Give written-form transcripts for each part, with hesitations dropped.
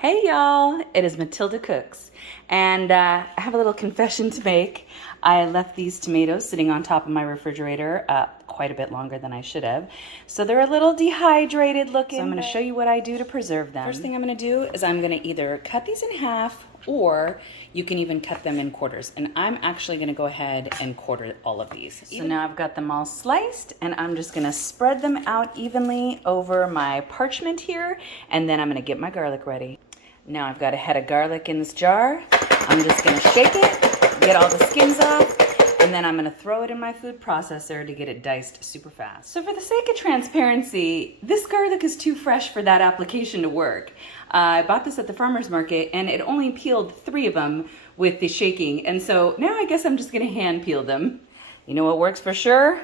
Hey y'all, it is Matilda Cooks, and I have a little confession to make. I left these tomatoes sitting on top of my refrigerator quite a bit longer than I should have, so they're a little dehydrated looking. So I'm going to show you what I do to preserve them. First thing I'm going to do is I'm going to either cut these in half, or you can even cut them in quarters, and I'm actually going to go ahead and quarter all of these. So now I've got them all sliced, and I'm just going to spread them out evenly over my parchment here, and then I'm going to get my garlic ready. Now I've got a head of garlic in this jar. I'm just gonna shake it, get all the skins off, and then I'm gonna throw it in my food processor to get it diced super fast. So for the sake of transparency, this garlic is too fresh for that application to work. I bought this at the farmer's market and it only peeled 3 of them with the shaking. And so now I guess I'm just gonna hand peel them. You know what works for sure?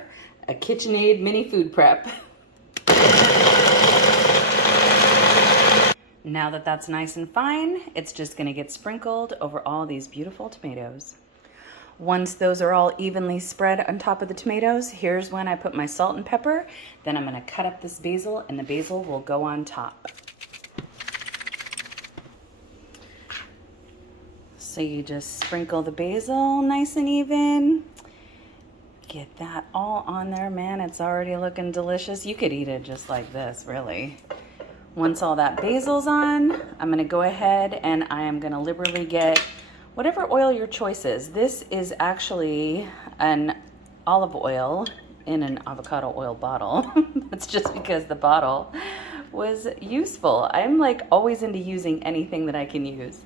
A KitchenAid mini food prep. Now that that's nice and fine, it's just gonna get sprinkled over all these beautiful tomatoes. Once those are all evenly spread on top of the tomatoes, here's when I put my salt and pepper. Then I'm gonna cut up this basil, and the basil will go on top. So you just sprinkle the basil nice and even. Get that all on there, man. It's already looking delicious. You could eat it just like this, really. Once all that basil's on, I'm gonna go ahead and I am gonna liberally get whatever oil your choice is. This is actually an olive oil in an avocado oil bottle. That's just because the bottle was useful. I'm like always into using anything that I can use.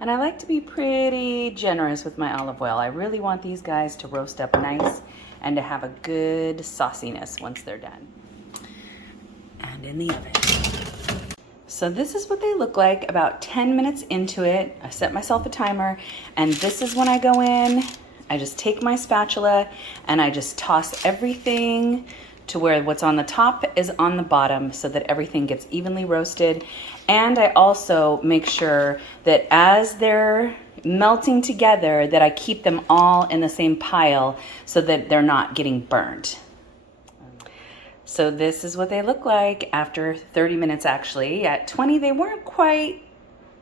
And I like to be pretty generous with my olive oil. I really want these guys to roast up nice and to have a good sauciness once they're done. And in the oven. So this is what they look like about 10 minutes into it. I set myself a timer, and this is when I go in. I just take my spatula and I just toss everything to where what's on the top is on the bottom so that everything gets evenly roasted. And I also make sure that as they're melting together that I keep them all in the same pile so that they're not getting burnt. So this is what they look like after 30 minutes actually. At 20, they weren't quite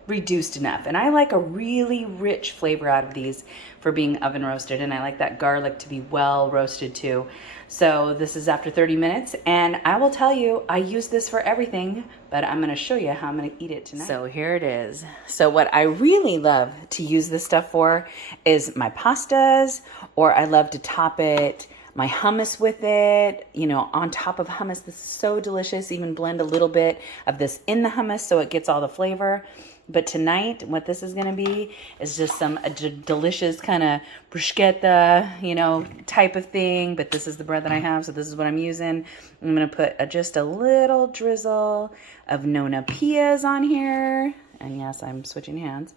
reduced enough. And I like a really rich flavor out of these for being oven roasted. And I like that garlic to be well roasted too. So this is after 30 minutes. And I will tell you, I use this for everything, but I'm gonna show you how I'm gonna eat it tonight. So here it is. So what I really love to use this stuff for is my pastas, or I love to top it my hummus with it, you know, on top of hummus. This is so delicious. Even blend a little bit of this in the hummus so it gets all the flavor. But tonight, what this is gonna be is just some delicious kind of bruschetta, you know, type of thing. But this is the bread that I have, so this is what I'm using. I'm gonna put just a little drizzle of nona pias on here. And yes, I'm switching hands.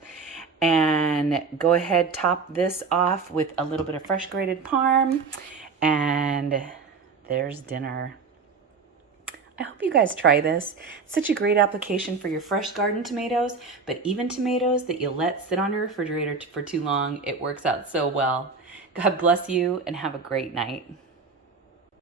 And go ahead, top this off with a little bit of fresh grated parm. And there's dinner. I hope you guys try this. It's such a great application for your fresh garden tomatoes, but even tomatoes that you let sit on your refrigerator for too long, it works out so well. God bless you and have a great night.